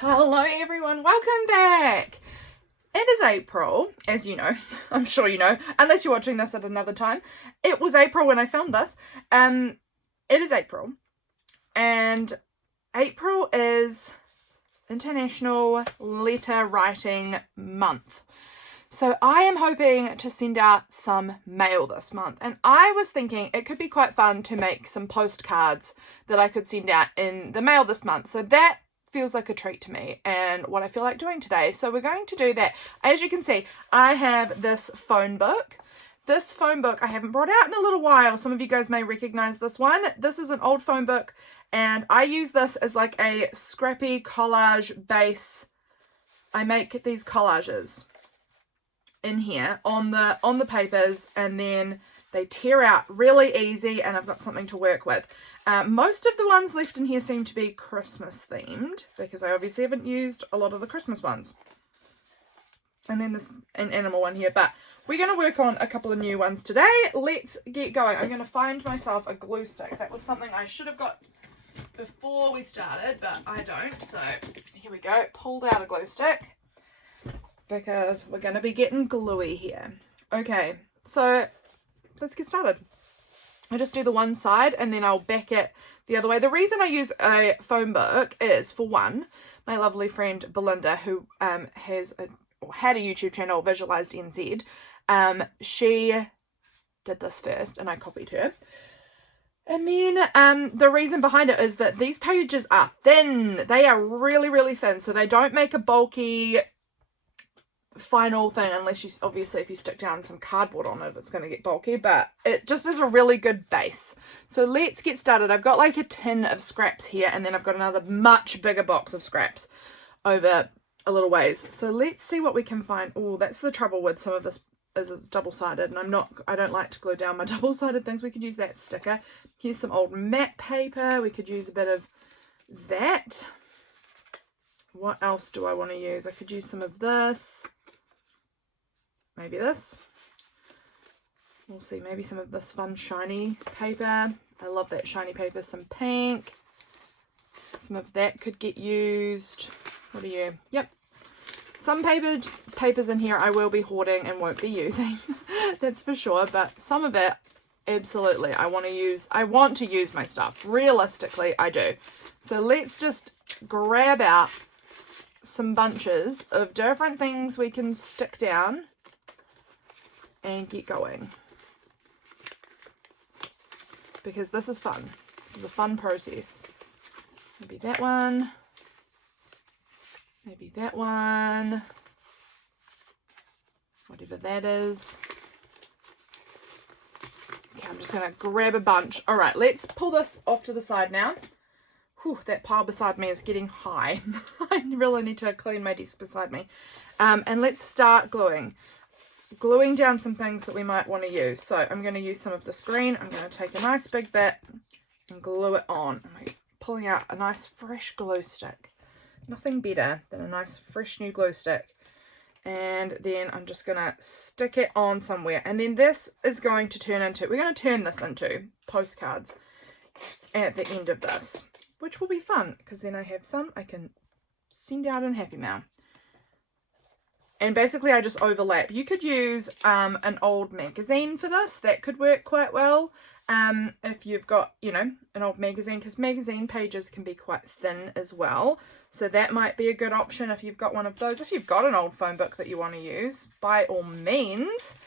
Hello everyone, welcome back. It is April, as you know. I'm sure you know, unless you're watching this at another time. It was April when I filmed this. It is April, and April is International Letter Writing Month. So I am hoping to send out some mail this month, and I was thinking it could be quite fun to make some postcards that I could send out in the mail this month. So that feels like a treat to me and what I feel like doing today. So we're going to do that. As you can see, I have this phone book. This phone book I haven't brought out in a little while. Some of you guys may recognize this one. This is an old phone book, and I use this as like a scrappy collage base. I make these collages in here on the papers, and then they tear out really easy, and I've got something to work with. Most of the ones left in here seem to be Christmas themed, because I obviously haven't used a lot of the Christmas ones. And then there's an animal one here, but we're going to work on a couple of new ones today. Let's get going. I'm going to find myself a glue stick. That was something I should have got before we started, but I don't. So here we go. Pulled out a glue stick, because we're going to be getting gluey here. Okay, so let's get started. I just do the one side and then I'll back it the other way. The reason I use a phone book is, for one, my lovely friend Belinda, who had a YouTube channel, Visualized NZ. She did this first and I copied her. And then the reason behind it is that these pages are thin. They are really, really thin. So they don't make a bulky final thing, unless you obviously, if you stick down some cardboard on it, it's going to get bulky, but it just is a really good base. So let's get started. I've got like a tin of scraps here, and then I've got another much bigger box of scraps over a little ways. So let's see what we can find. Oh, that's the trouble with some of this, is it's double-sided, and I don't like to glue down my double-sided things. We could use that sticker. Here's some old matte paper. We could use a bit of that. What else do I want to use? I could use some of this. Maybe this. We'll see. Maybe some of this fun shiny paper. I love that shiny paper. Some pink. Some of that could get used. What are you? Yep. Some papers in here I will be hoarding and won't be using. That's for sure. But some of it, absolutely, I want to use my stuff. Realistically, I do. So let's just grab out some bunches of different things we can stick down and get going, because this is fun. This is a fun process. Maybe that one, maybe that one, whatever that is. Okay, I'm just gonna grab a bunch. All right, let's pull this off to the side now. Whew, that pile beside me is getting high. I really need to clean my desk beside me. And let's start gluing down some things that we might want to use. So I'm going to use some of this green. I'm going to take a nice big bit and glue it on. I'm pulling out a nice fresh glue stick. Nothing better than a nice fresh new glue stick. And then I'm just going to stick it on somewhere. And then this is going to turn into, we're going to turn this into postcards at the end of this, which will be fun, because then I have some I can send out in Happy Mail. And basically I just overlap. You could use an old magazine for this. That could work quite well. If you've got, an old magazine, because magazine pages can be quite thin as well. So that might be a good option if you've got one of those. If you've got an old phone book that you want to use, by all means.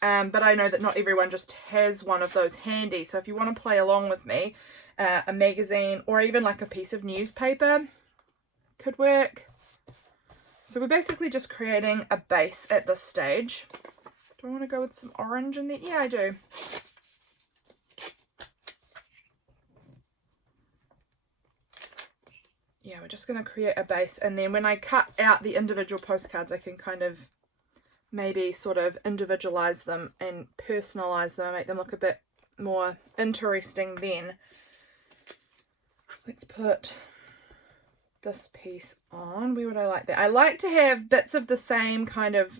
But I know that not everyone just has one of those handy. So if you want to play along with me, a magazine or even like a piece of newspaper could work. So we're basically just creating a base at this stage. Do I want to go with some orange in there? Yeah, I do. Yeah, we're just going to create a base, and then when I cut out the individual postcards, I can kind of maybe sort of individualize them and personalize them and make them look a bit more interesting then. Let's put this piece on. Where would I like that? I like to have bits of the same kind of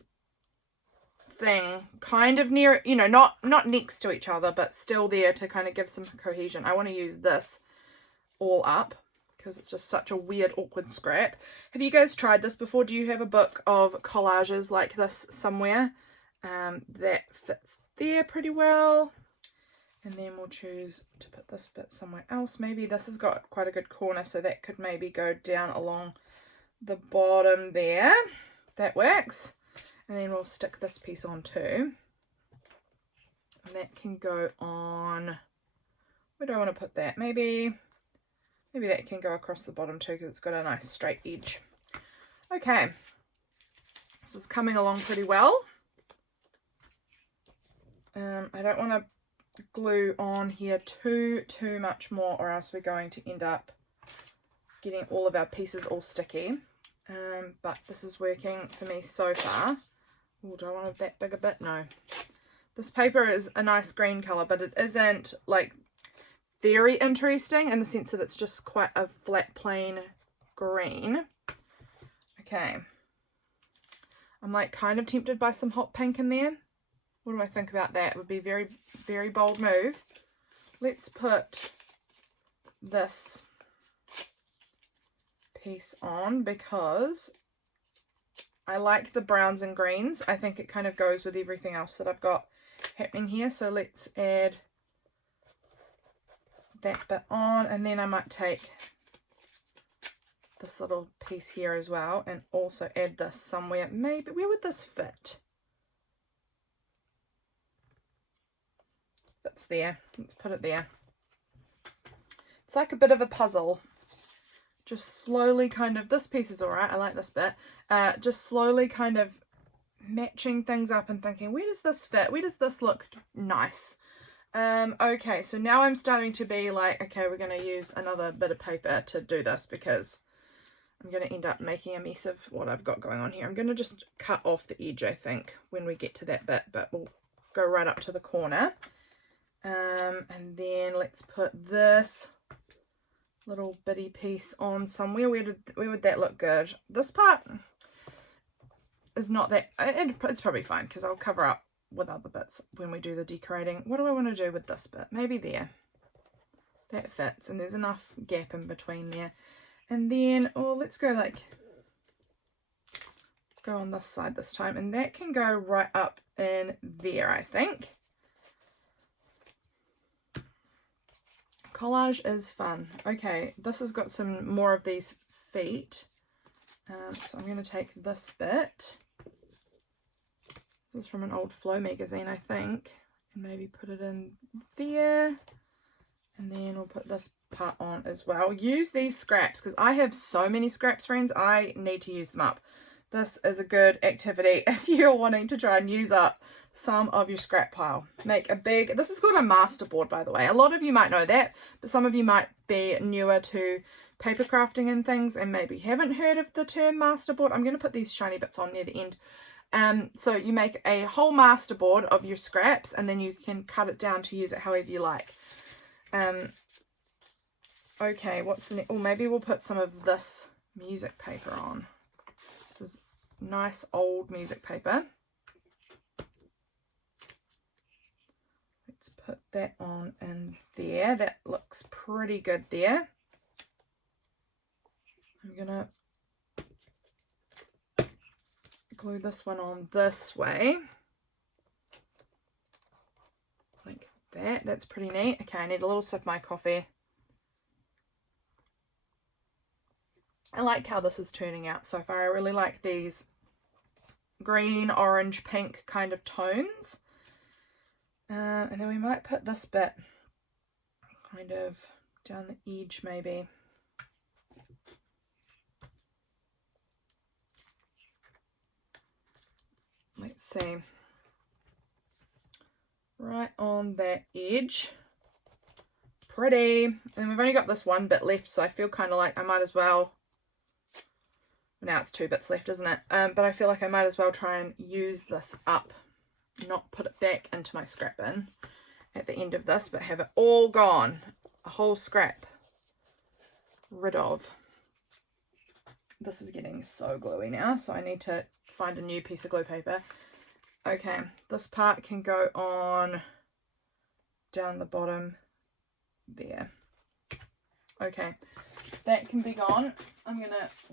thing kind of near, not next to each other, but still there to kind of give some cohesion. I want to use this all up because it's just such a weird, awkward scrap. Have you guys tried this before? Do you have a book of collages like this somewhere? That fits there pretty well. And then we'll choose to put this bit somewhere else. Maybe this has got quite a good corner, so that could maybe go down along the bottom there. That works. And then we'll stick this piece on too. And that can go on, where do I want to put that? Maybe that can go across the bottom too, because it's got a nice straight edge. Okay, this is coming along pretty well. I don't want to glue on here too much more, or else we're going to end up getting all of our pieces all sticky. But this is working for me so far. Oh, do I want that bigger bit? No. This paper is a nice green colour, but it isn't like very interesting in the sense that it's just quite a flat plain green. Okay. I'm like kind of tempted by some hot pink in there. What do I think about that? It would be a very, very bold move. Let's put this piece on because I like the browns and greens. I think it kind of goes with everything else that I've got happening here. So let's add that bit on, and then I might take this little piece here as well and also add this somewhere. Maybe, where would this fit? Fits there. Let's put it there. It's like a bit of a puzzle. Just slowly kind of, this piece is alright, I like this bit. Just slowly kind of matching things up and thinking, where does this fit? Where does this look nice? Okay, so now I'm starting to be like, okay, we're going to use another bit of paper to do this because I'm going to end up making a mess of what I've got going on here. I'm going to just cut off the edge, I think, when we get to that bit, but we'll go right up to the corner. And then let's put this little bitty piece on somewhere. Where would that look good? This part is not that, it's probably fine because I'll cover up with other bits when we do the decorating. What do I want to do with this bit? Maybe there. That fits, and there's enough gap in between there. And then, oh, let's go on this side this time, and that can go right up in there, I think. Collage is fun. Okay, this has got some more of these feet. So I'm going to take this bit. This is from an old Flow magazine, I think. And maybe put it in there. And then we'll put this part on as well. Use these scraps, because I have so many scraps, friends. I need to use them up. This is a good activity if you're wanting to try and use up some of your scrap pile. Make a big, this is called a masterboard, by the way. A lot of you might know that, but some of you might be newer to paper crafting and things and maybe haven't heard of the term masterboard. I'm going to put these shiny bits on near the end. So you make a whole masterboard of your scraps, and then you can cut it down to use it however you like. Okay, what's the next? Oh, maybe we'll put some of this music paper on. This is nice old music paper. Let's put that on in there. That looks pretty good there. I'm gonna glue this one on this way. Like that. That's pretty neat. Okay, I need a little sip of my coffee. I like how this is turning out so far. I really like these green, orange, pink kind of tones. And then we might put this bit kind of down the edge maybe. Let's see. Right on that edge. Pretty. And we've only got this one bit left, so I feel kind of like I might as well. Now it's 2 bits left, isn't it? But I feel like I might as well try and use this up, not put it back into my scrap bin at the end of this, but have it all gone, a whole scrap rid of. This is getting so gluey now, so I need to find a new piece of glue paper. Okay, this part can go on down the bottom there. Okay, that can be gone.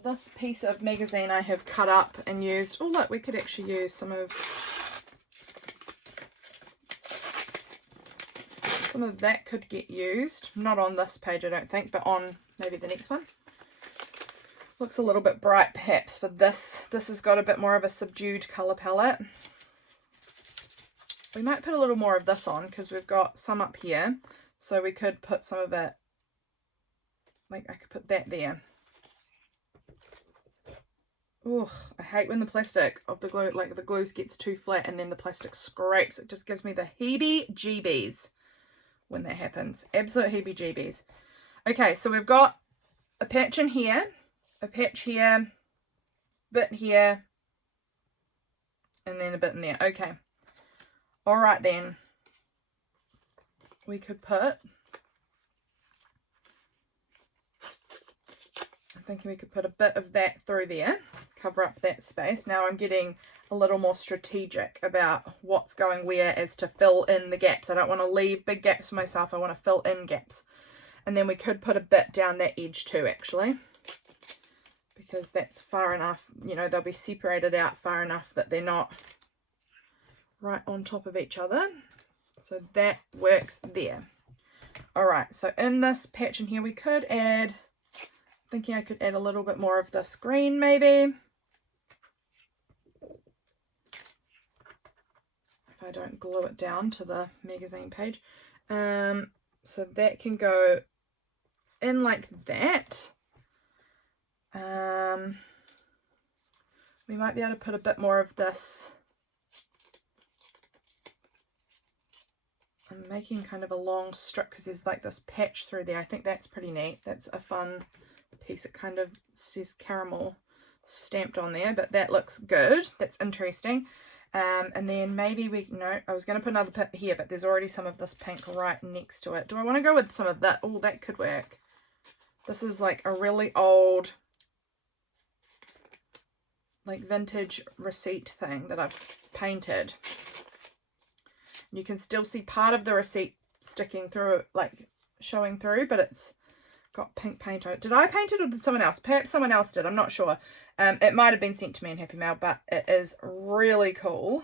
This piece of magazine I have cut up and used. Oh look, we could actually use some of that could get used. Not on this page I don't think, but on maybe the next one. Looks a little bit bright perhaps for this. This has got a bit more of a subdued colour palette. We might put a little more of this on because we've got some up here. So we could put some of it, like I could put that there. Ugh, I hate when the plastic of the glue, like the glue gets too flat and then the plastic scrapes. It just gives me the heebie-jeebies when that happens. Absolute heebie-jeebies. Okay, so we've got a patch in here, a patch here, bit here, and then a bit in there. Okay. All right then. We could put, I'm thinking we could put a bit of that through there, cover up that space. Now I'm getting a little more strategic about what's going where as to fill in the gaps. I don't want to leave big gaps for myself. I want to fill in gaps. And then we could put a bit down that edge too, actually, because that's far enough, you know, they'll be separated out far enough that they're not right on top of each other. So that works there. All right, so in this patch in here, we could add, thinking I could add a little bit more of this green maybe. If I don't glue it down to the magazine page. So that can go in like that. We might be able to put a bit more of this. I'm making kind of a long strip because there's like this patch through there. I think that's pretty neat. That's a fun piece. It kind of says caramel stamped on there, but that looks good. That's interesting. And then maybe I was going to put another bit here, but there's already some of this pink right next to it. Do I want to go with some of that? Oh, that could work. This is like a really old, like vintage receipt thing that I've painted. You can still see part of the receipt sticking through, like showing through, but it's got pink paint on it. Did I paint it or did someone else? Perhaps someone else did. I'm not sure. It might have been sent to me in Happy Mail, but it is really cool.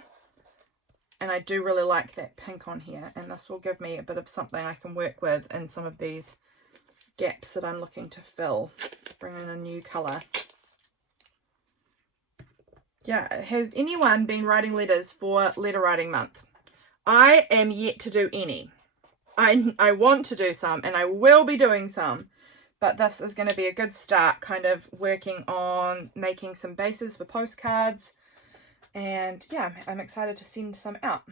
And I do really like that pink on here. And this will give me a bit of something I can work with in some of these gaps that I'm looking to fill. Bring in a new colour. Yeah, has anyone been writing letters for Letter Writing Month? I am yet to do any. I want to do some and I will be doing some, but this is going to be a good start, kind of working on making some bases for postcards. And yeah, I'm excited to send some out.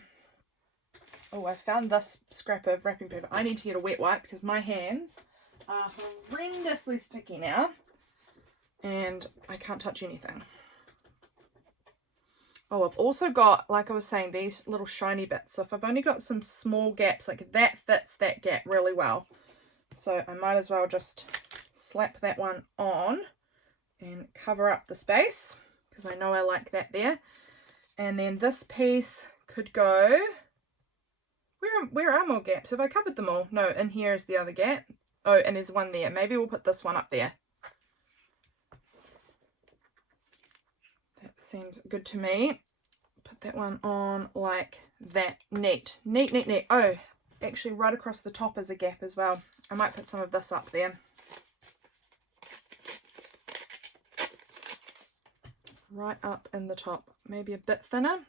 Oh, I found this scrap of wrapping paper. I need to get a wet wipe because my hands are horrendously sticky now and I can't touch anything. Oh, I've also got, like I was saying, these little shiny bits. So if I've only got some small gaps, like that fits that gap really well. So I might as well just slap that one on and cover up the space because I know I like that there. And then this piece could go, where are more gaps? Have I covered them all? No, in here is the other gap. Oh, and there's one there. Maybe we'll put this one up there. That seems good to me. Put that one on like that. Neat. Neat, neat, neat. Oh, actually right across the top is a gap as well. I might put some of this up there. Right up in the top. Maybe a bit thinner.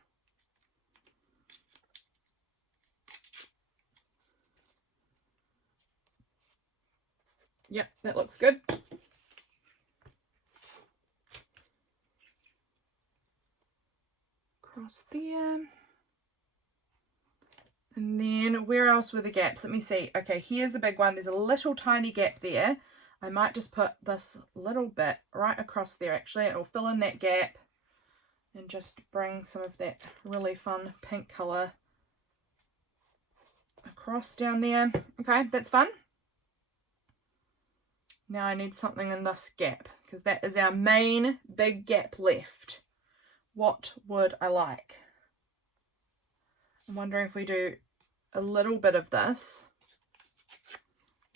Yep, that looks good. Across there. And then where else were the gaps? Let me see. Okay, here's a big one. There's a little tiny gap there. I might just put this little bit right across there actually. It'll fill in that gap and just bring some of that really fun pink colour across down there. Okay, that's fun. Now I need something in this gap because that is our main big gap left. What would I like? I'm wondering if we do a little bit of this,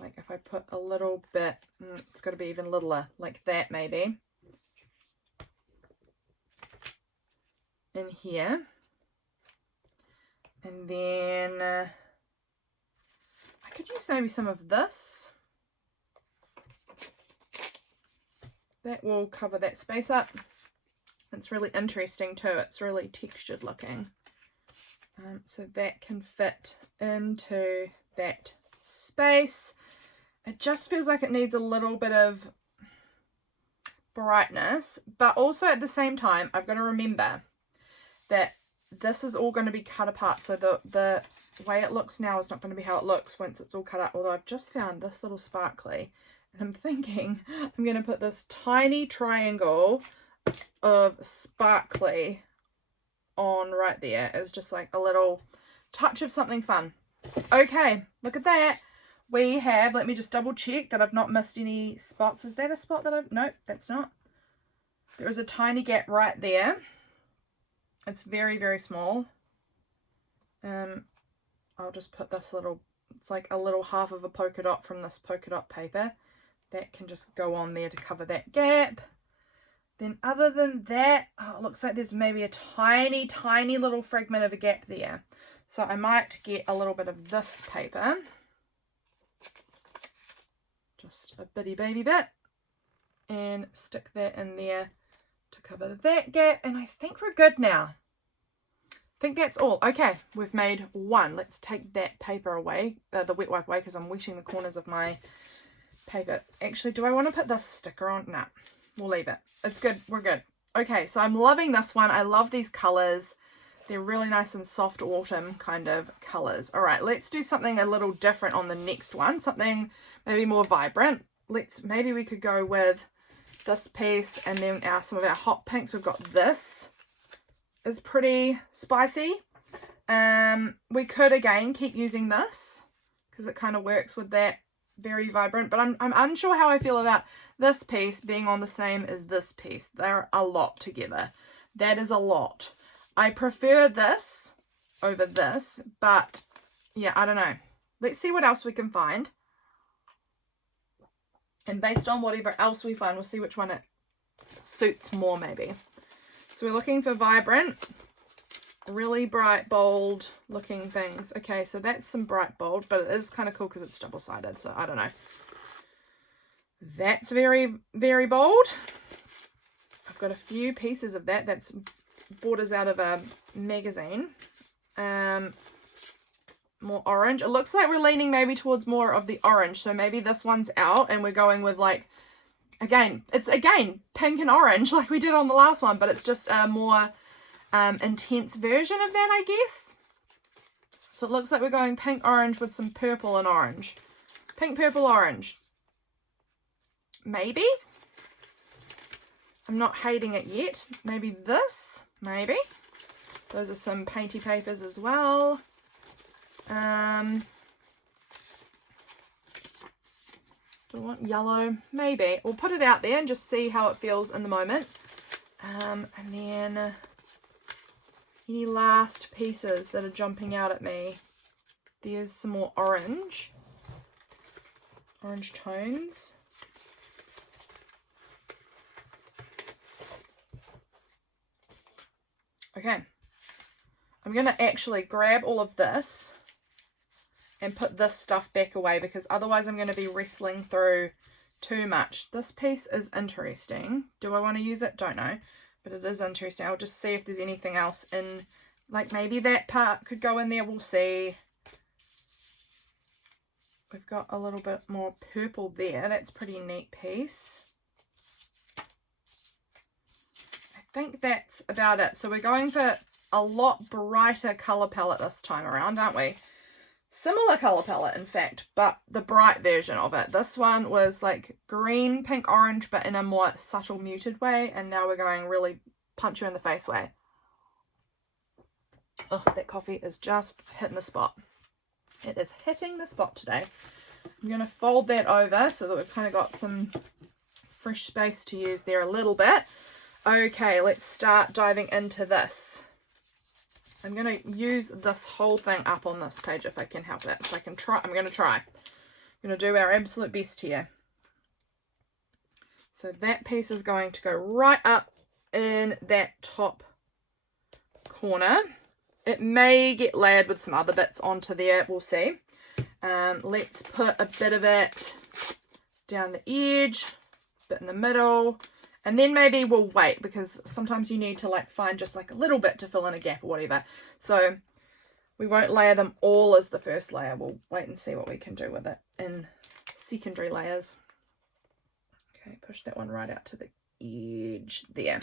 Like if I put a little bit, it's got to be even littler, like that maybe, in here. And then I could use maybe some of this. That will cover that space up. It's really interesting too. It's really textured looking. So that can fit into that space. It just feels like it needs a little bit of brightness, but also at the same time, I've got to remember that this is all going to be cut apart. So the way it looks now is not going to be how it looks once it's all cut up. Although I've just found this little sparkly, and I'm thinking I'm going to put this tiny triangle of sparkly on right there as just like a little touch of something fun. Okay, look at that. We have, let me just double check that I've not missed any spots. Is that a spot that I've, nope, that's not. There is a tiny gap right there. It's very, very small. I'll just put this little, it's like a little half of a polka dot from this polka dot paper. That can just go on there to cover that gap. Then other than that, oh, it looks like there's maybe a tiny, tiny little fragment of a gap there. So I might get a little bit of this paper. Just a bitty baby bit. And stick that in there to cover that gap. And I think we're good now. I think that's all. Okay, we've made one. Let's take that paper away, the wet wipe away, because I'm wetting the corners of my paper. Actually, do I want to put this sticker on? No, we'll leave it. It's good. We're good. Okay, so I'm loving this one. I love these colors. They're really nice and soft autumn kind of colors. All right, let's do something a little different on the next one. Something maybe more vibrant. Maybe we could go with this piece and then some of our hot pinks. We've got this. Is pretty spicy. We could again keep using this because it kind of works with that very vibrant, but I'm unsure how I feel about this piece being on the same as this piece. They're a lot together. That is a lot. I prefer this over this, but yeah, I don't know. Let's see what else we can find. And based on whatever else we find, we'll see which one it suits more maybe. So we're looking for vibrant, really bright, bold looking things. Okay, so that's some bright, bold, but it is kind of cool because it's double-sided, so I don't know. That's very, very bold. I've got a few pieces of that. That's borders out of a magazine. More orange. It looks like we're leaning maybe towards more of the orange, so maybe this one's out and we're going with like, it's again pink and orange like we did on the last one, but it's just a more intense version of that, I guess. So it looks like we're going pink orange with some purple and orange. Pink, purple, orange. Maybe. I'm not hating it yet. Maybe this. Maybe. Those are some painty papers as well. Do I want yellow? Maybe. We'll put it out there and just see how it feels in the moment. And then any last pieces that are jumping out at me. There's some more orange. Orange tones. Okay. I'm going to actually grab all of this and put this stuff back away because otherwise I'm going to be wrestling through too much. This piece is interesting. Do I want to use it? Don't know. But it is interesting. I'll just see if there's anything else in, like maybe that part could go in there. We'll see. We've got a little bit more purple there. That's a pretty neat piece. I think that's about it. So we're going for a lot brighter colour palette this time around, aren't we? Similar colour palette, in fact, but the bright version of it. This one was like green, pink, orange, but in a more subtle, muted way. And now we're going really punch you in the face way. Oh, that coffee is just hitting the spot. It is hitting the spot today. I'm going to fold that over so that we've kind of got some fresh space to use there a little bit. Okay, let's start diving into this. I'm going to use this whole thing up on this page if I can help it. If I can try, I'm going to try. going to do our absolute best here. So that piece is going to go right up in that top corner. It may get layered with some other bits onto there, we'll see. Let's put a bit of it down the edge, a bit in the middle, and then maybe we'll wait, because sometimes you need to like find just like a little bit to fill in a gap or whatever. So we won't layer them all as the first layer. We'll wait and see what we can do with it in secondary layers. Okay, push that one right out to the edge there.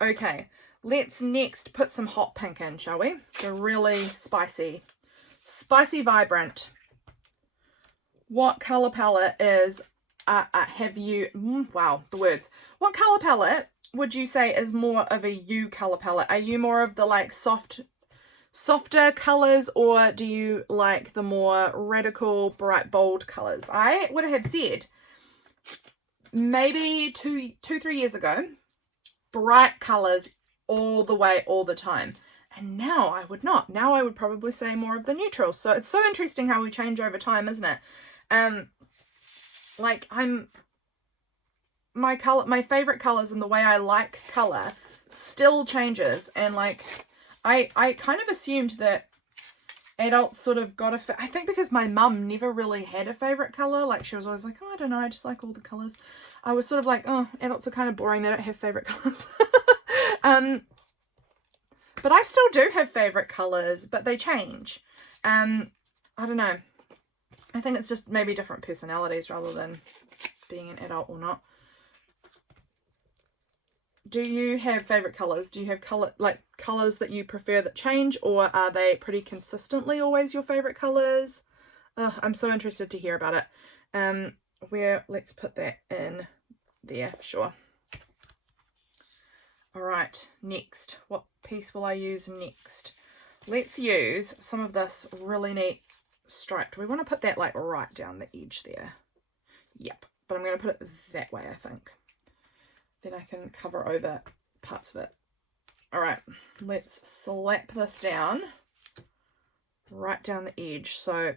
Okay, let's next put some hot pink in, shall we? The really spicy, vibrant. What color palette is, have you, wow, the words. What color palette would you say is more of a you color palette? Are you more of the like softer colors, or do you like the more radical, bright, bold colors? I would have said maybe 2-3 years ago, bright colors all the way, all the time. And now I would not. Now I would probably say more of the neutrals. So it's so interesting how we change over time, isn't it? Like my favorite colors and the way I like color still changes. And like, I kind of assumed that adults sort of got I think because my mum never really had a favorite color. Like she was always like, oh, I don't know, I just like all the colors. I was sort of like, oh, adults are kind of boring. They don't have favorite colors. But I still do have favorite colors, but they change. I don't know. I think it's just maybe different personalities rather than being an adult or not. Do you have favorite colors? Do you have colors that you prefer that change, or are they pretty consistently always your favorite colors? I'm so interested to hear about it. Let's put that in there, sure. All right, next, what piece will I use next? Let's use some of this really neat striped. We want to put that like right down the edge there. Yep, but I'm going to put it that way, I think. Then I can cover over parts of it. All right, let's slap this down right down the edge, so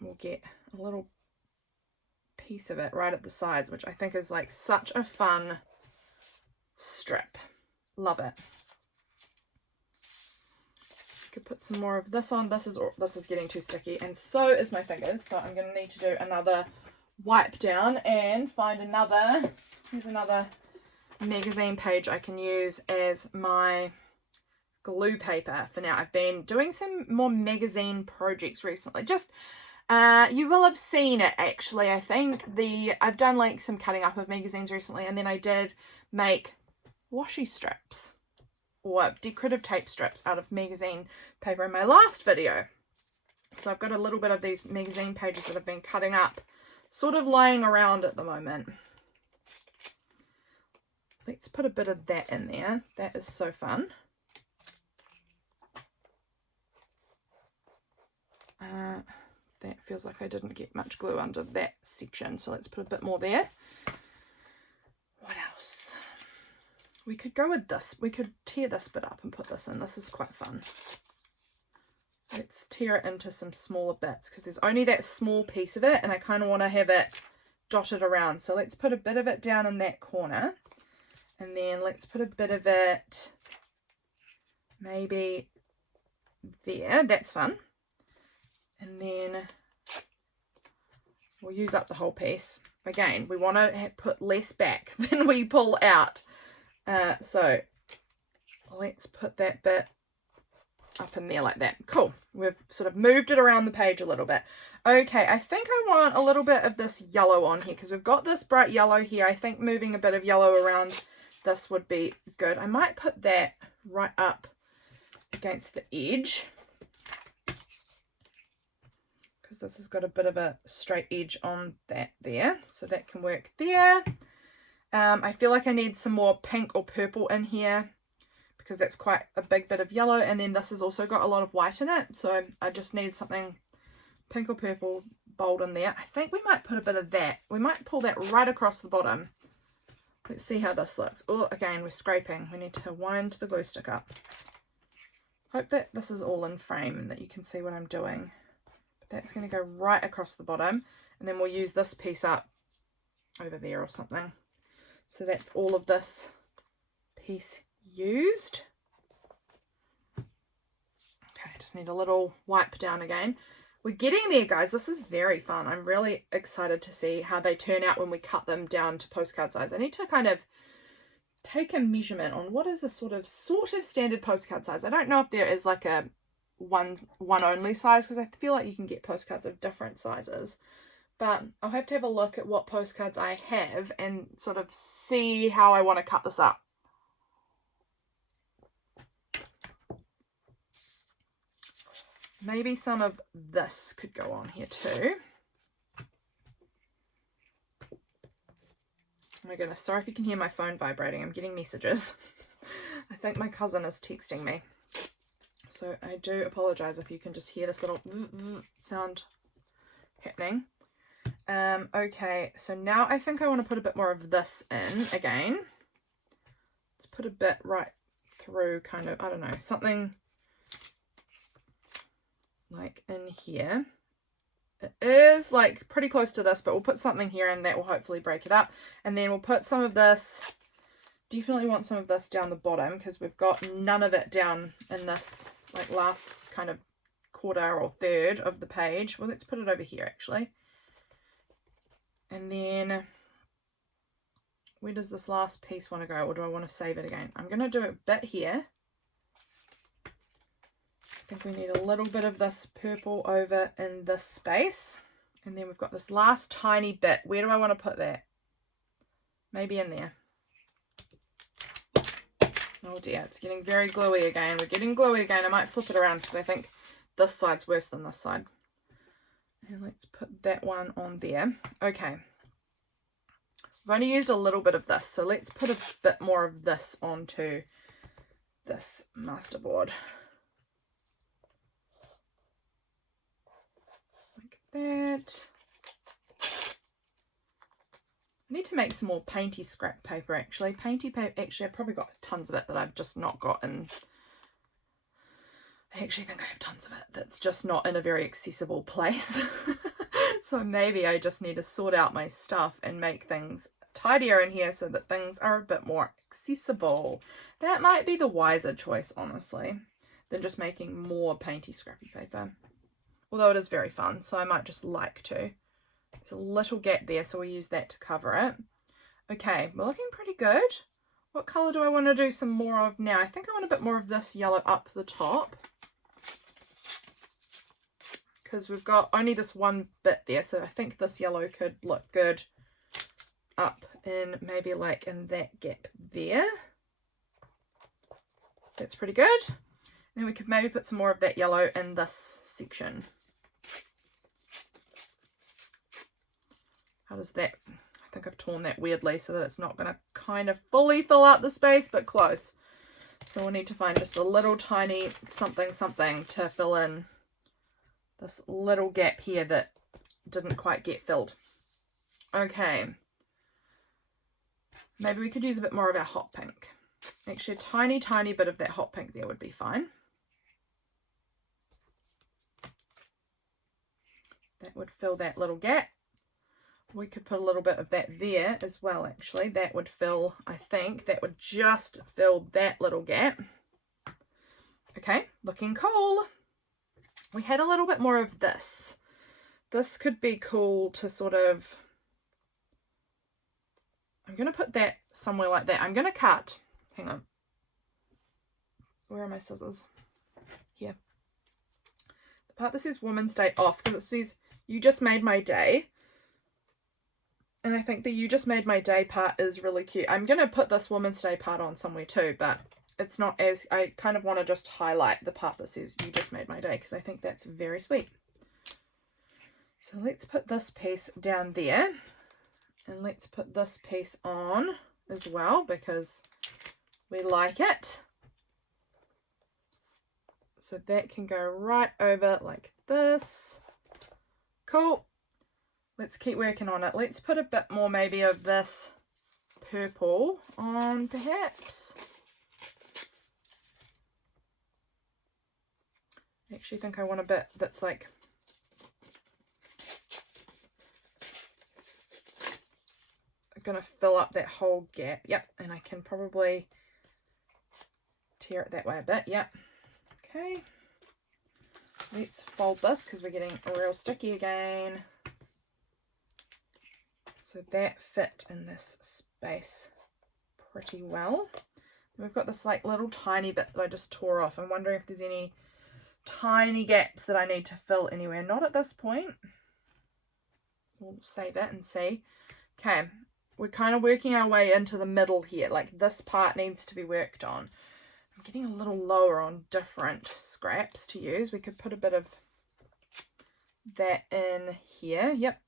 we'll get a little piece of it right at the sides, which I think is like such a fun strip. Love it. Could put some more of this on. This is getting too sticky, and so is my fingers, so I'm going to need to do another wipe down and find another. Here's another magazine page I can use as my glue paper for now. I've been doing some more magazine projects recently. Just you will have seen it actually. I think I've done like some cutting up of magazines recently, and then I did make washi strips or decorative tape strips out of magazine paper in my last video. So I've got a little bit of these magazine pages that I've been cutting up, sort of lying around at the moment. Let's put a bit of that in there. That is so fun. That feels like I didn't get much glue under that section, so let's put a bit more there. What else? We could go with this. We could tear this bit up and put this in. This is quite fun. Let's tear it into some smaller bits because there's only that small piece of it and I kind of want to have it dotted around. So let's put a bit of it down in that corner, and then let's put a bit of it maybe there. That's fun. And then we'll use up the whole piece. Again, we want to put less back than we pull out. So let's put that bit up in there like that. Cool. We've sort of moved it around the page a little bit. Okay, I think I want a little bit of this yellow on here because we've got this bright yellow here. I think moving a bit of yellow around this would be good. I might put that right up against the edge because this has got a bit of a straight edge on that there. So that can work there. I feel like I need some more pink or purple in here because that's quite a big bit of yellow, and then this has also got a lot of white in it, so I just need something pink or purple bold in there. I think we might put a bit of that. We might pull that right across the bottom. Let's see how this looks. Oh, again, we're scraping. We need to wind the glue stick up. Hope that this is all in frame and that you can see what I'm doing. But that's going to go right across the bottom. And then we'll use this piece up over there or something. So that's all of this piece used. Okay, I just need a little wipe down again. We're getting there, guys. This is very fun. I'm really excited to see how they turn out when we cut them down to postcard size. I need to kind of take a measurement on what is a sort of standard postcard size. I don't know if there is like a one only size, because I feel like you can get postcards of different sizes. But I'll have to have a look at what postcards I have and sort of see how I want to cut this up. Maybe some of this could go on here too. Oh my goodness, sorry if you can hear my phone vibrating. I'm getting messages. I think my cousin is texting me. So I do apologize if you can just hear this little sound happening. Okay, so now I think I want to put a bit more of this in again. Let's put a bit right through, kind of, I don't know, something like in here. It is like pretty close to this, but we'll put something here and that will hopefully break it up. And then we'll put some of this, definitely want some of this down the bottom, because we've got none of it down in this like last kind of quarter or third of the page. Well, let's put it over here actually. And then where does this last piece want to go, or do I want to save it again? I'm going to do a bit here. I think we need a little bit of this purple over in this space. And then we've got this last tiny bit. Where do I want to put that? Maybe in there. Oh dear, it's getting very gluey again. We're getting gluey again. I might flip it around because I think this side's worse than this side. And let's put that one on there. Okay. I've only used a little bit of this, so let's put a bit more of this onto this masterboard. That. I need to make some more painty scrap paper actually. Painty paper, actually I've probably got tons of it that I've just not got in. I actually think I have tons of it that's just not in a very accessible place. So maybe I just need to sort out my stuff and make things tidier in here so that things are a bit more accessible. That might be the wiser choice, honestly, than just making more painty scrappy paper. Although it is very fun, so I might just like to. There's a little gap there, so we'll use that to cover it. Okay, we're looking pretty good. What colour do I want to do some more of now? I think I want a bit more of this yellow up the top, because we've got only this one bit there, so I think this yellow could look good up in maybe like in that gap there. That's pretty good. Then we could maybe put some more of that yellow in this section. How does that, I think I've torn that weirdly so that it's not going to kind of fully fill out the space, but close. So we'll need to find just a little tiny something to fill in this little gap here that didn't quite get filled. Okay. Maybe we could use a bit more of our hot pink. Actually, a tiny bit of that hot pink there would be fine. That would fill that little gap. We could put a little bit of that there as well, actually. That would fill, I think, that would just fill that little gap. Okay, looking cool. We had a little bit more of this. This could be cool to sort of, I'm going to put that somewhere like that. I'm going to cut, hang on. Where are my scissors? Here. The part that says Women's Day off, because it says, you just made my day. And I think the you just made my day part is really cute. I'm going to put this Women's Day part on somewhere too, but it's not as, I kind of want to just highlight the part that says you just made my day, because I think that's very sweet. So let's put this piece down there, and let's put this piece on as well because we like it. So that can go right over like this. Cool. Let's keep working on it. Let's put a bit more maybe of this purple on perhaps. I actually think I want a bit that's like going to fill up that whole gap. Yep, and I can probably tear it that way a bit. Yep. Okay. Let's fold this because we're getting real sticky again. So that fit in this space pretty well. We've got this like little tiny bit that I just tore off. I'm wondering if there's any tiny gaps that I need to fill anywhere. Not at this point. We'll save it and see. Okay, we're kind of working our way into the middle here. Like this part needs to be worked on. I'm getting a little lower on different scraps to use. We could put a bit of that in here. Yep.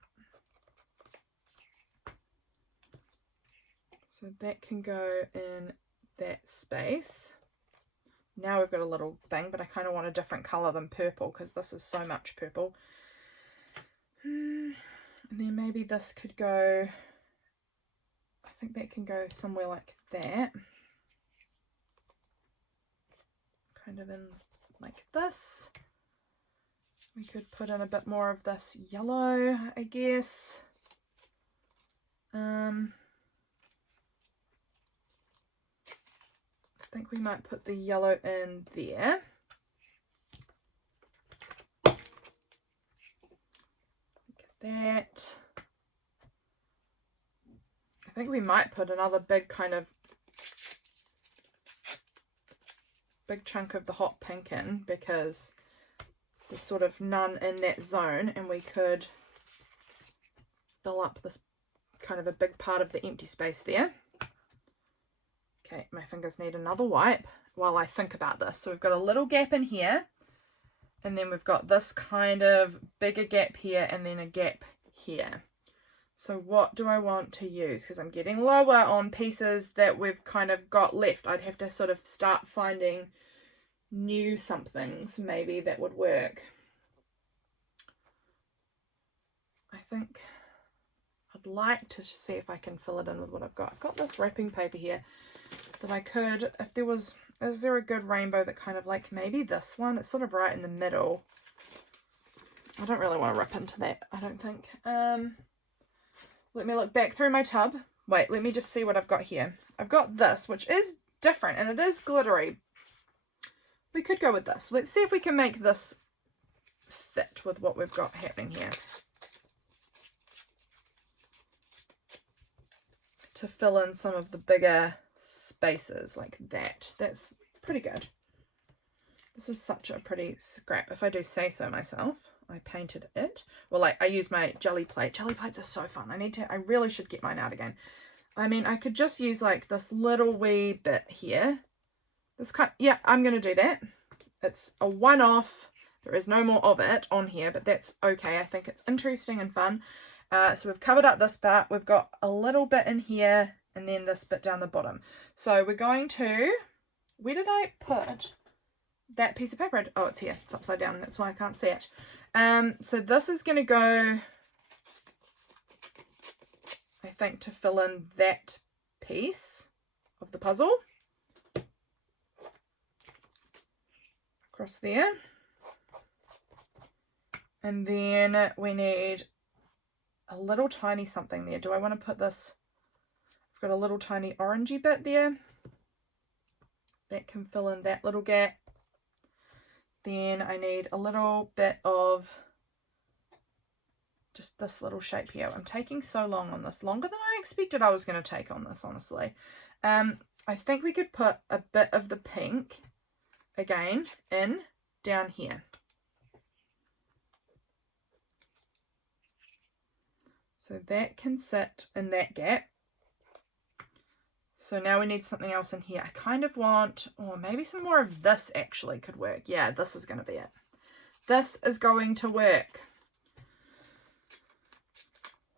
So that can go in that space. Now we've got a little thing, but I kind of want a different colour than purple because this is so much purple. And then maybe this could go, I think that can go somewhere like that. Kind of in like this. We could put in a bit more of this yellow, I guess. I think we might put the yellow in there. Look at that. I think we might put another big chunk of the hot pink in because there's sort of none in that zone, and we could fill up this kind of a big part of the empty space there. Okay, my fingers need another wipe while I think about this. So we've got a little gap in here, and then we've got this kind of bigger gap here, and then a gap here. So what do I want to use? Because I'm getting lower on pieces that we've kind of got left. I'd have to sort of start finding new somethings maybe that would work. I think I'd like to see if I can fill it in with what I've got. I've got this wrapping paper here that I could, if there was, is there a good rainbow that kind of like maybe this one? It's sort of right in the middle. I don't really want to rip into that, I don't think. Let me look back through my tub. Wait, let me just see what I've got here. I've got this, which is different, and it is glittery. We could go with this. Let's see if we can make this fit with what we've got happening here. To fill in some of the bigger spaces like that. That's pretty good. This is such a pretty scrap, if I do say so myself. I painted it. Well, I used my jelly plate. Jelly plates are so fun. I really should get mine out again. I mean, I could just use like this little wee bit here. Yeah, I'm going to do that. It's a one-off. There is no more of it on here, but that's okay. I think it's interesting and fun. So we've covered up this part. We've got a little bit in here and then this bit down the bottom. So we're going to, where did I put that piece of paper? Oh, it's here. It's upside down. That's why I can't see it. So this is going to go, I think, to fill in that piece of the puzzle. Across there. And then we need a little tiny something there. Do I want to put this? I've got a little tiny orangey bit there. That can fill in that little gap. Then I need a little bit of just this little shape here. I'm taking so long on this, longer than I expected I was going to take on this, honestly. I think we could put a bit of the pink again in down here. So that can sit in that gap. So now we need something else in here. I kind of want, or maybe some more of this actually could work. Yeah, this is going to be it. This is going to work.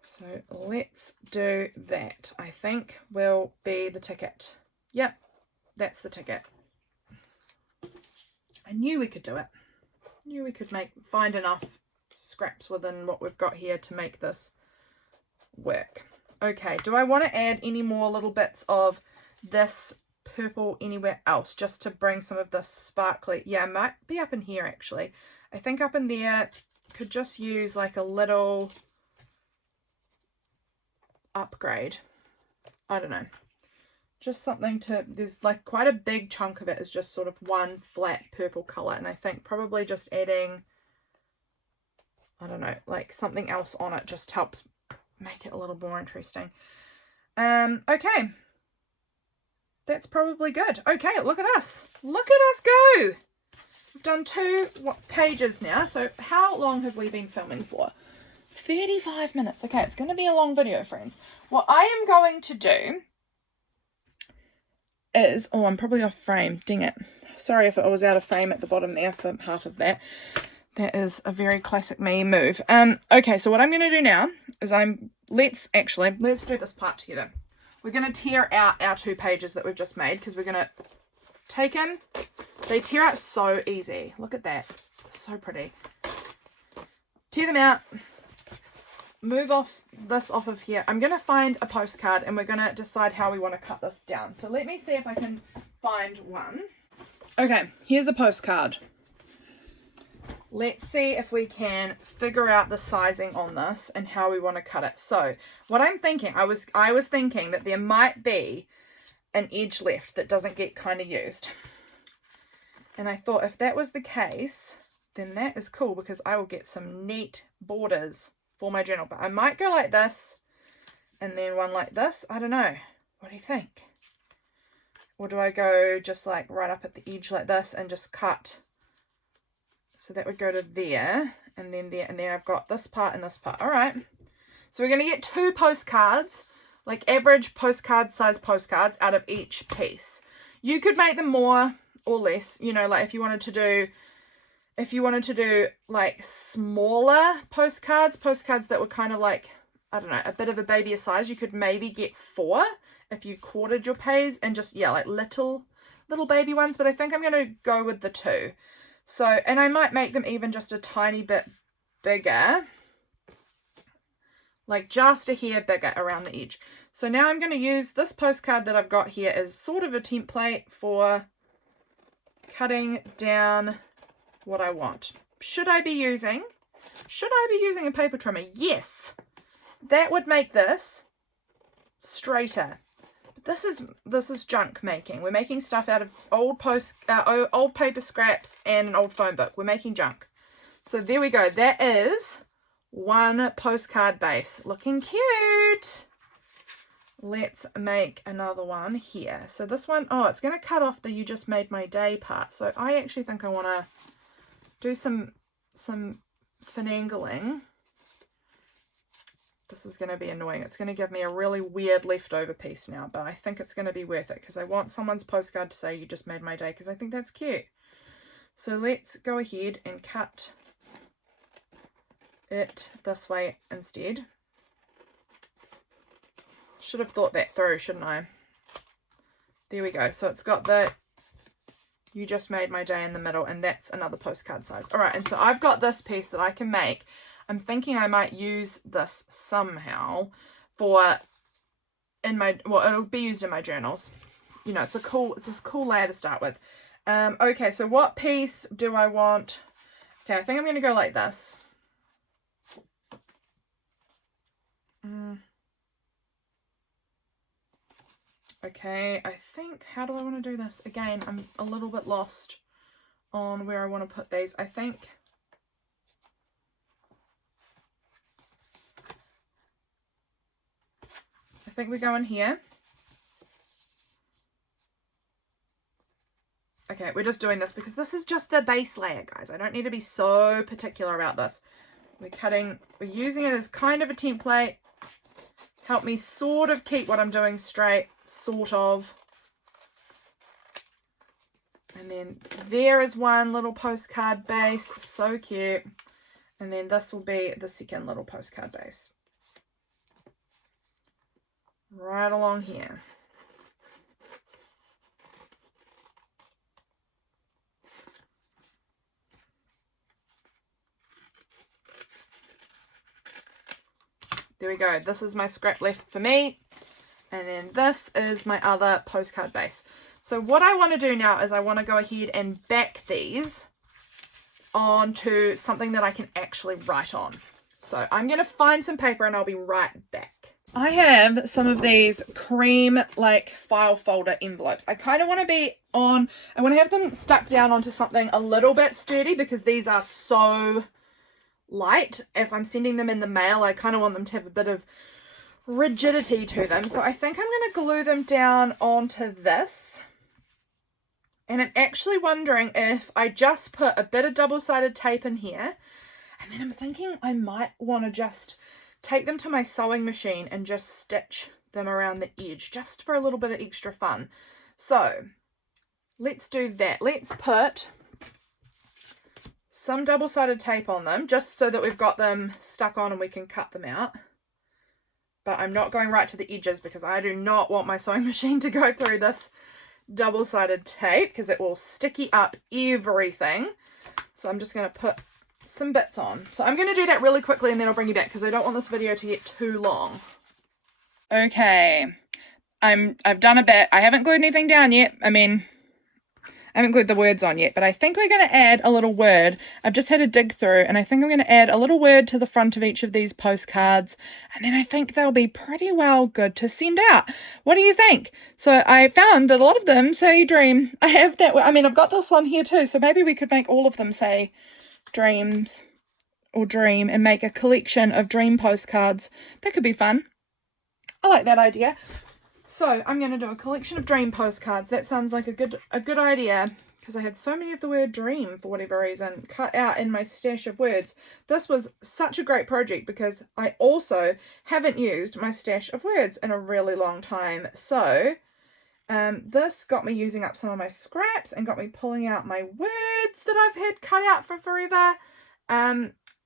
So let's do that. I think will be the ticket. Yep, that's the ticket. I knew we could do it. I knew we could find enough scraps within what we've got here to make this work. Okay, do I want to add any more little bits of this purple anywhere else just to bring some of this sparkly? Yeah, it might be up in here actually. I think up in there could just use like a little upgrade. I don't know. Just something to, there's like quite a big chunk of it is just sort of one flat purple colour. And I think probably just adding, I don't know, like something else on it just helps make it a little more interesting. Okay. That's probably good. Okay, look at us. Look at us go. We've done 2 pages now. So how long have we been filming for? 35 minutes. Okay, it's going to be a long video, friends. What I am going to do is, oh, I'm probably off frame. Dang it. Sorry if it was out of frame at the bottom there for half of that. That is a very classic me move. Okay, so what I'm going to do now is let's do this part together. We're going to tear out our 2 pages that we've just made because we're going to take them. They tear out so easy. Look at that. So pretty. Tear them out. Move this off of here. I'm going to find a postcard and we're going to decide how we want to cut this down. So let me see if I can find one. Okay, here's a postcard. Let's see if we can figure out the sizing on this and how we want to cut it. So what I'm thinking, I was thinking that there might be an edge left that doesn't get kind of used. And I thought if that was the case, then that is cool because I will get some neat borders for my journal. But I might go like this and then one like this. I don't know. What do you think? Or do I go just like right up at the edge like this and just cut? So that would go to there and then there. And then I've got this part and this part. All right. So we're going to get 2 postcards, like average postcard size postcards out of each piece. You could make them more or less, you know, like if you wanted to do like smaller postcards that were kind of like, I don't know, a bit of a babyer size, you could maybe get 4 if you quartered your page and just, yeah, like little baby ones. But I think I'm going to go with the 2. So, and I might make them even just a tiny bit bigger, like just a hair bigger around the edge. So now I'm going to use this postcard that I've got here as sort of a template for cutting down what I want. Should I be using a paper trimmer? Yes. That would make this straighter. But this is junk making. We're making stuff out of old paper scraps and an old phone book. We're making junk. So there we go. That is 1 postcard base. Looking cute. Let's make another one here. So this one, oh, it's going to cut off the "you just made my day" part. So I actually think I want to do some finagling. This is going to be annoying. It's going to give me a really weird leftover piece now, but I think it's going to be worth it because I want someone's postcard to say "you just made my day" because I think that's cute. So let's go ahead and cut it this way instead. Should have thought that through, shouldn't I? There we go. So it's got the "you just made my day" in the middle, and that's another postcard size. All right, and so I've got this piece that I can make. I'm thinking I might use this somehow it'll be used in my journals. You know, it's this cool layer to start with. Okay, so what piece do I want? Okay, I think I'm going to go like this. Okay, I think, how do I want to do this? Again, I'm a little bit lost on where I want to put these. I think we go in here. Okay, we're just doing this because this is just the base layer, guys. I don't need to be so particular about this. We're using it as kind of a template. Help me sort of keep what I'm doing straight, sort of. And then there is one little postcard base, so cute. And then this will be the second little postcard base. Right along here. There we go. This is my scrap left for me. And then this is my other postcard base. So what I want to do now is I want to go ahead and back these onto something that I can actually write on. So I'm going to find some paper and I'll be right back. I have some of these cream like file folder envelopes. I kind of want to I want to have them stuck down onto something a little bit sturdy because these are so light. If I'm sending them in the mail, I kind of want them to have a bit of rigidity to them. So I think I'm going to glue them down onto this. And I'm actually wondering if I just put a bit of double-sided tape in here. And then I'm thinking I might want to just take them to my sewing machine and just stitch them around the edge just for a little bit of extra fun. So let's do that. Let's put some double-sided tape on them just so that we've got them stuck on and we can cut them out. But I'm not going right to the edges because I do not want my sewing machine to go through this double-sided tape because it will sticky up everything. So I'm just going to put some bits on. So I'm going to do that really quickly and then I'll bring you back because I don't want this video to get too long. Okay, I've done a bit. I haven't glued anything down yet. I mean, I haven't glued the words on yet, but I think we're going to add a little word. I've just had a dig through and I think I'm going to add a little word to the front of each of these postcards, and then I think they'll be pretty well good to send out. What do you think? So I found that a lot of them say dream. I have that. I mean, I've got this one here too, so maybe we could make all of them say dreams or dream and make a collection of dream postcards. That could be fun. I like that idea. So I'm going to do a collection of dream postcards. That sounds like a good idea because I had so many of the word dream for whatever reason cut out in my stash of words. This was such a great project because I also haven't used my stash of words in a really long time. So this got me using up some of my scraps and got me pulling out my words that I've had cut out for forever.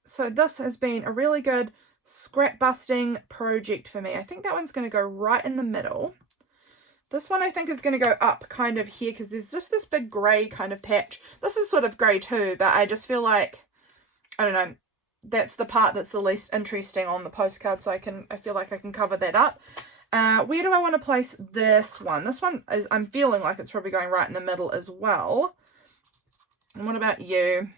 So this has been a really good scrap busting project for me. I think that one's going to go right in the middle. This one I think is going to go up kind of here because there's just this big grey kind of patch. This is sort of grey too, but I just feel like, I don't know, that's the part that's the least interesting on the postcard, so I feel like I can cover that up. Where do I want to place this one? This one is, I'm feeling like it's probably going right in the middle as well. And what about you?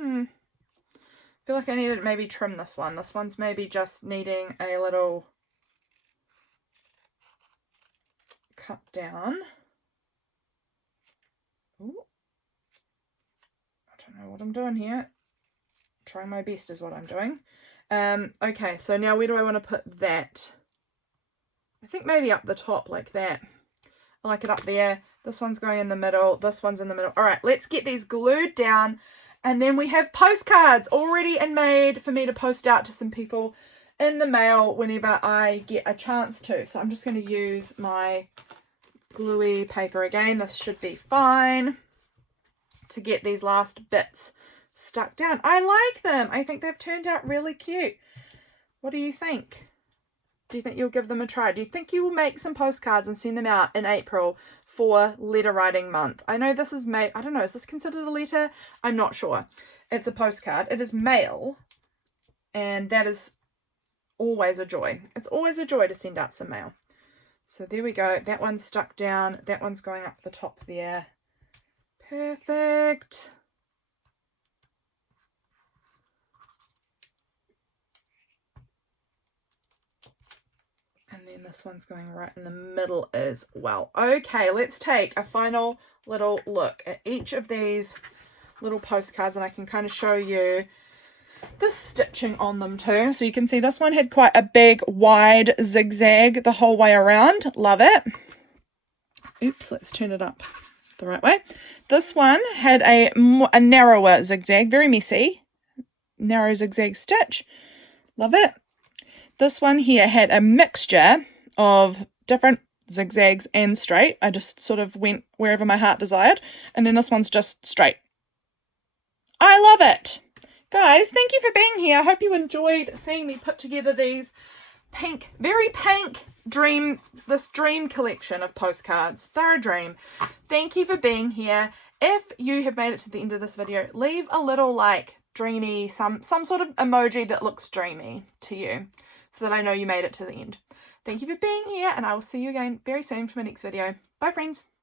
I feel like I need to maybe trim this one. This one's maybe just needing a little cut down. Ooh. I don't know what I'm doing here. Trying my best is what I'm doing. Okay, so now where do I want to put that? I think maybe up the top like that. I like it up there. This one's going in the middle. This one's in the middle. All right, let's get these glued down. And then we have postcards all ready and made for me to post out to some people in the mail whenever I get a chance to. So I'm just going to use my gluey paper again. This should be fine to get these last bits stuck down. I like them. I think they've turned out really cute. What do you think? Do you think you'll give them a try? Do you think you will make some postcards and send them out in April for letter writing month? I know this is May. I don't know. Is this considered a letter? I'm not sure. It's a postcard. It is mail. And that is always a joy. It's always a joy to send out some mail. So there we go. That one's stuck down. That one's going up the top there. Perfect. And then this one's going right in the middle as well. Okay, let's take a final little look at each of these little postcards, and I can kind of show you the stitching on them too. So you can see this one had quite a big wide zigzag the whole way around. Love it. Oops, let's turn it up the right way. This one had a narrower zigzag, very messy, narrow zigzag stitch. Love it. This one here had a mixture of different zigzags and straight. I just sort of went wherever my heart desired. And then this one's just straight. I love it. Guys, thank you for being here. I hope you enjoyed seeing me put together these pink, very pink this dream collection of postcards. They're a dream. Thank you for being here. If you have made it to the end of this video, leave a little like dreamy, some sort of emoji that looks dreamy to you, so that I know you made it to the end. Thank you for being here, and I will see you again very soon for my next video. Bye, friends.